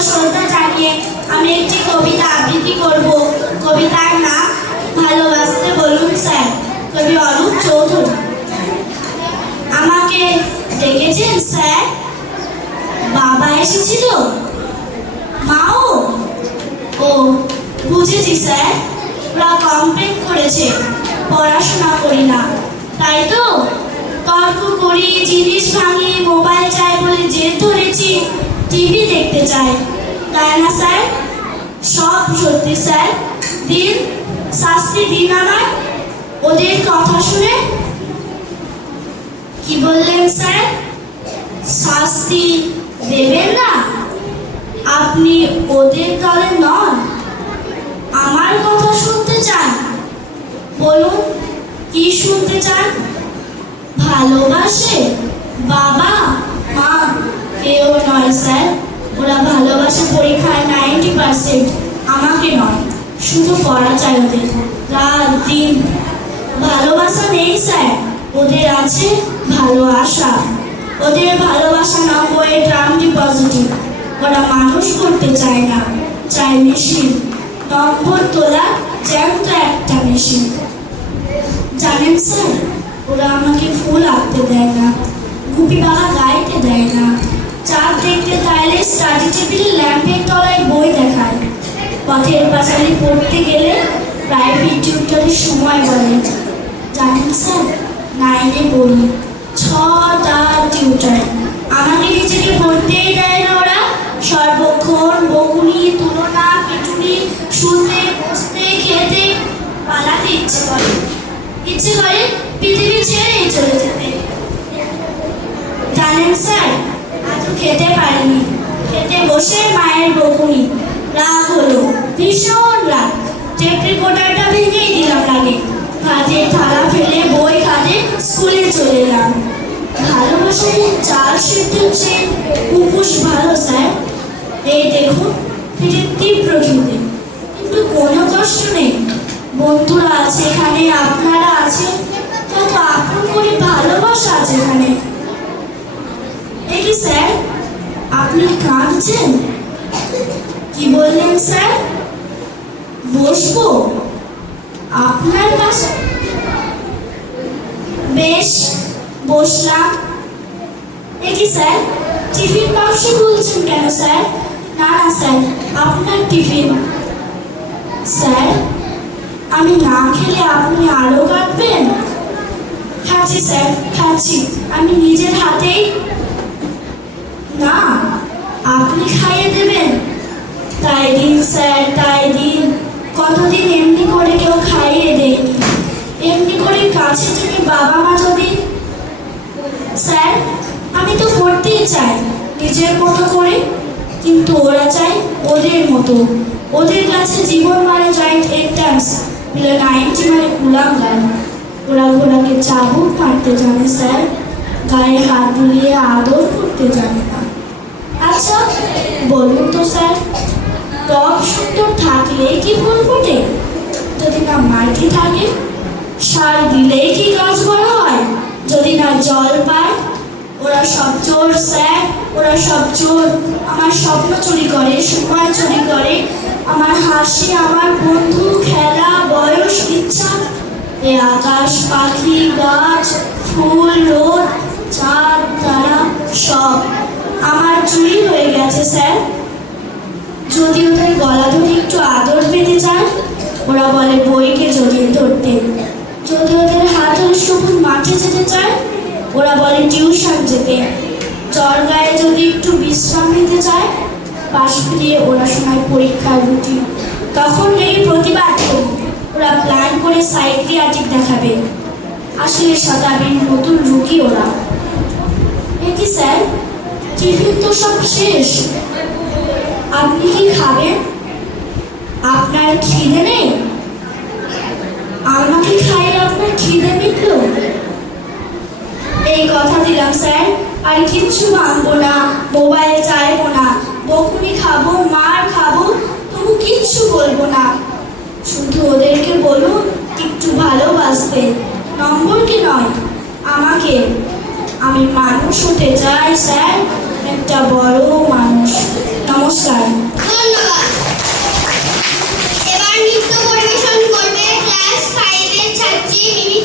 শ্রদ্ধা জানিয়ে আমি একটি কবিতা আবৃত্তি করব। কবিতার নাম ভালোবাসতে বলুন স্যার। কবি অরূপ চৌধুরী। আমাকে ডেকেছেন স্যার? বাবা এসেছিল। মাও? ও, বুঝেছি স্যার। ওরা কমপ্লেন করেছে। পড়াশোনা করি না। তাই তো? তর্ক করি, জিনিস ভাঙি, মোবাইল চাই বলে জেদ ধরেছি, টিভি দেখতে চাই। তাই না স্যার সব সত্যি স্যার দিন, শাস্তি দিন আমার ওদের কথা শুনে। কি বললেন স্যার শাস্তি দেবেন না? আপনি ওদের দলে নন। আমার কথা শুনতে চান। বলুন, কি শুনতে চান? ভালোবাসে বাবা, মা, কেউ নয় স্যার ওরা ভালোবাসে পরীক্ষায় নাইনটি পার্সেন্ট আমাকে নয়, শুধু পড়া চাই ওদের। রাত, দিন। ভালোবাসা নেই, স্যার। ওদের আছে ভালো আশা। ওদের ভালোবাসা নব্বই ট্রাম ডিপোজিটিভ ওরা মানুষ করতে চায় না, চায় মেশিন নম্বর তোলা জ্যান্ত একটা মেশিন জানেন, স্যার, ওরা আমাকে ফুল আঁকতে দেয় না, গুপি বাবা গাইতে দেয় না। চাঁদ দেখতে চাইলে স্টাডি টেবিলে ল্যাম্পের তলায় বই দেখায়। পথের পাঁচালি পড়তে গেলে প্রাইভেট টিউটরের সময় বলে। জানেন স্যার, নাইনে পড়ি। ছটা টিউটার আমাকে নিজেকে পড়তেই দেয় না ওরা। সর্বক্ষণ বকুনি, তুলনা, পিটুনি শুনতে বসতে, খেতে পালাতে ইচ্ছে করে। ইচ্ছে করে পৃথিবী ছেড়েই চলে যেতে। জানেন স্যার, আজও খেতে পারিনি। খেতে বসে মায়ের বকুনি। রাগ হলো, ভীষণ রাগ। টেপ রেকর্ডারটা ভেঙেই দিলাম লাগে কাজে থালা ফেলে বই কাঁধে স্কুলে চলে এলাম। ভালোবাসায় চাল সিদ্ধের চেয়ে উপোস ভালো, স্যার। এই দেখুন পেটে তীব্র খিদে কিন্তু কোনো কষ্ট নেই। বন্ধুরা আছে এখানে, আপনারা আছেন। কত আপন করে ভালোবাসা আছে এখানে। এ কি, স্যার? আপনি কাঁদছেন? কি বললেন, স্যার? বসবো? আপনার পাশে বেশ, বসলাম। কি স্যার, টিফিন বাক্স খুলছেন কেন, স্যার? না না, স্যার, আপনার টিফিন। স্যার, আমি না খেলে আপনি আরও কাটবেন? খাচ্ছি, স্যার, খাচ্ছি। আমি নিজের হাতেই না আপনি খাইয়ে দেবেন? তাই দিন স্যার, তাই দিন। কতদিন এমনি করে কেউ খাইয়ে দেয়নি? এমনি করে কাছে থেকে বাবা মা যদি স্যার, আমি তো করতেই চাই, নিজের মতো করে। কিন্তু ওরা চায় ওদের মতো। ওদের কাছে জীবন মানে জয়েন্ট এন্ট্রান্স বিলে নাইনটি মানে কুলাম গান। ওরা ঘোড়াকে চাবুক মারতে জানে, স্যার। গায়ে হাত বুলিয়ে আদর করতে জানে না। আচ্ছা বলুন তো স্যার, টপ সুন্দর থাকলে কি ফুল ফোটে যদি না মাটি থাকে, সার দিলেই কি গাছ বড় হয়? যদি না জল পায়, ওরা সব চোর, স্যার, ওরা সব চোর। আমার স্বপ্ন চুরি করে, সময় চুরি করে। আমার হাসি, আমার বন্ধু, খেলা, বয়স, ইচ্ছা। এ আকাশ, পাখি, গাছ, ফুল, রোদ, চাঁদ, তারা সব। চুরি হয়ে গেছে, স্যার। যদি ওদের গলা ধরে একটু আদর পেতে চায় ওরা বলে বইকে জড়িয়ে ধরতে। যদি ওদের হাত ধরে সবুজ মাঠে যেতে চায়, ওরা বলে টিউশন যেতে। চর গায়ে যদি একটু বিশ্রাম নিতে চায়, পাশ ফিরিয়ে ওরা শোনায় পরীক্ষার রুটিন। তখন রেগে প্রতিবাদ ওরা প্ল্যান করে সাইক্রিয়াটিক দেখাবে। আসলে শতাব্দীর নতুন রুগী ওরা। এ কি, স্যার? টিফিন তো সব শেষ? আপনি কি খাবেন? আপনার খিদে নেই? আমাকে খাইয়ে আপনার খিদে মিটল? এই কথা দিলাম, স্যার। আর কিচ্ছু ভাঙবো না, মোবাইল চাইব না, বকুনি খাব, মার খাব, তবু কিচ্ছু বলব না। শুধু ওদেরকে বলুন, একটু ভালোবাসতে নম্বর কি নয়? আমাকে। আমি মানুষ হতে চাই, স্যার। একটা বড় মানুষ। নমস্কার। ধন্যবাদ। এবার নৃত্য পরিবেশন করবে ক্লাস ফাইভের ছাত্রী মিমি